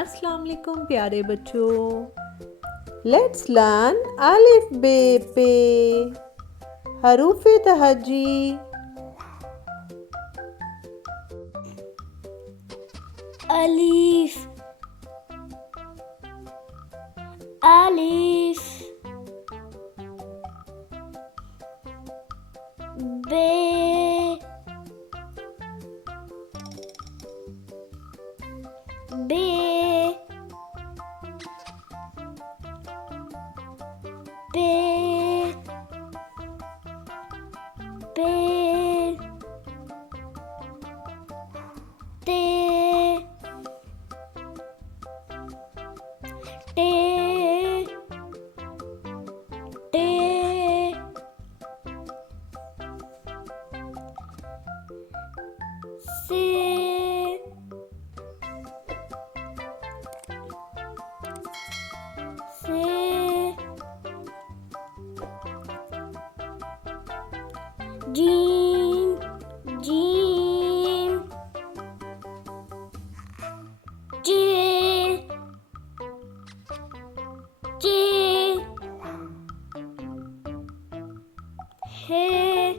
अस्सलाम वालेकुम प्यारे बच्चों, लेट्स लर्न अलिफ बे पे haroof-e-tahaji. Alif, Alif, Be, Be, Be, Be, Te, Te, Te, Se, Se, Jim, Jim, J, J, He,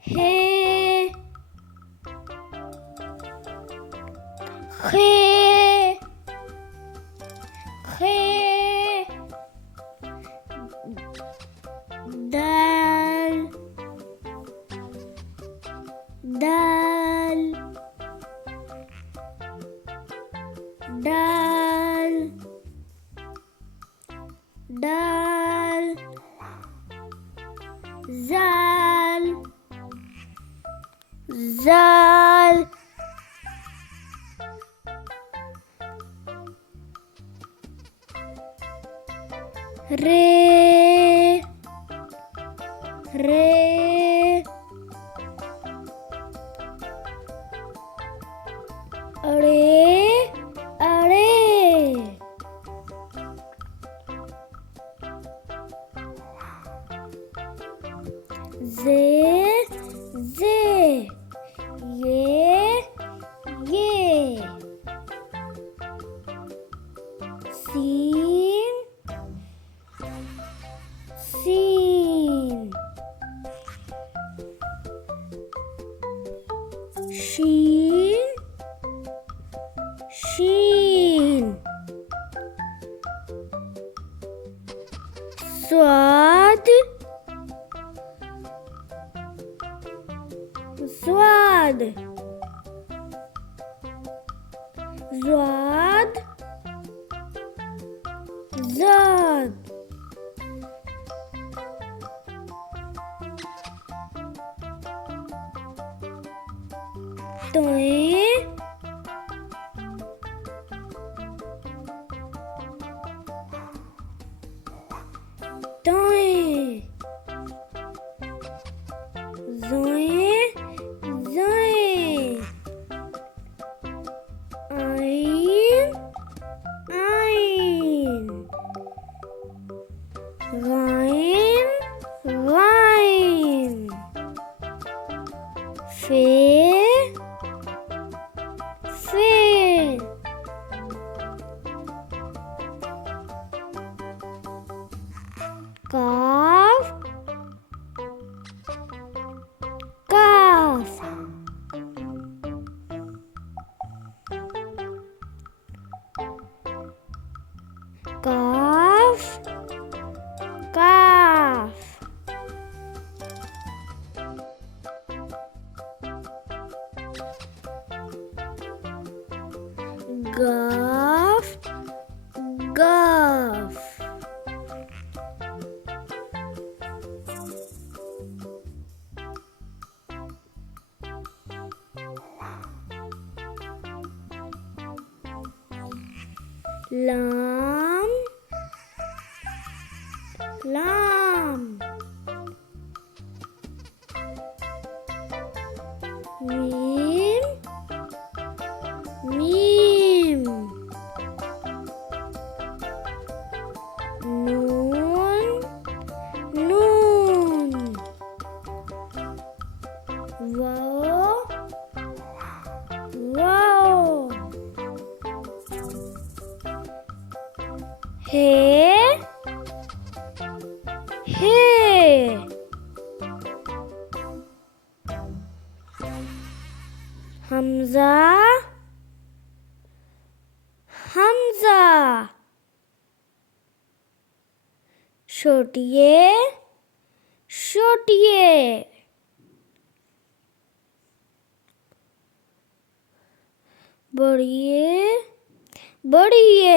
He, He, He, Dal, Dal, Dal, Dal, Zal, Zal, Re, Re, Are, Are, Ze, Ze, Ye, Ye, Sin, Sin, Sheen, Sheen, Swad, Swad, Zwad, Zad, Toe, Toe, Zoe, Zoe, Ain, Ain, Ghain, Ghain, Fe, Fe, Kaf, Kaf, Kaf, Kaf, Gaf, Gaf, Lam, Lam, Mim, Mim, Noon, Noon, Wow, Wow, hey Hamza Hamza छोटिए छोटिए बड़िए बड़िए